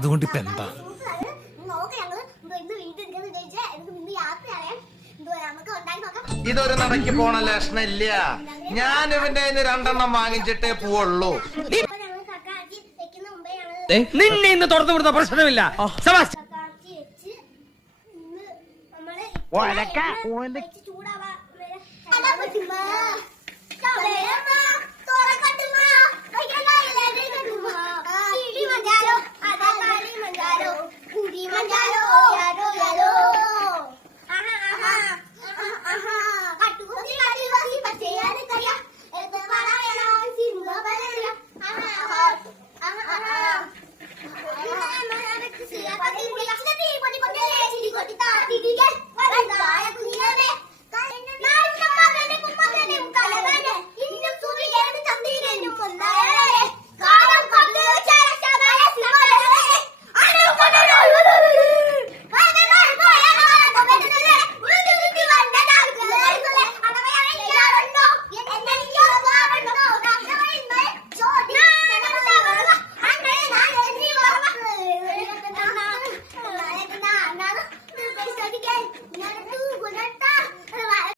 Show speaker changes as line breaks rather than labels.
അതുകൊണ്ട് ഇപ്പൊ എന്താ?
ഇതൊരു നടക്ക് പോണ ലക്ഷണില്ല. ഞാൻ ഇവന്റെ രണ്ടെണ്ണം വാങ്ങിച്ചിട്ടേ പോവുള്ളൂ.
നിന്നെ ഇന്ന് തുറന്നു വിടുന്ന പ്രശ്നമില്ല.
ചൂടാവാ Thank you.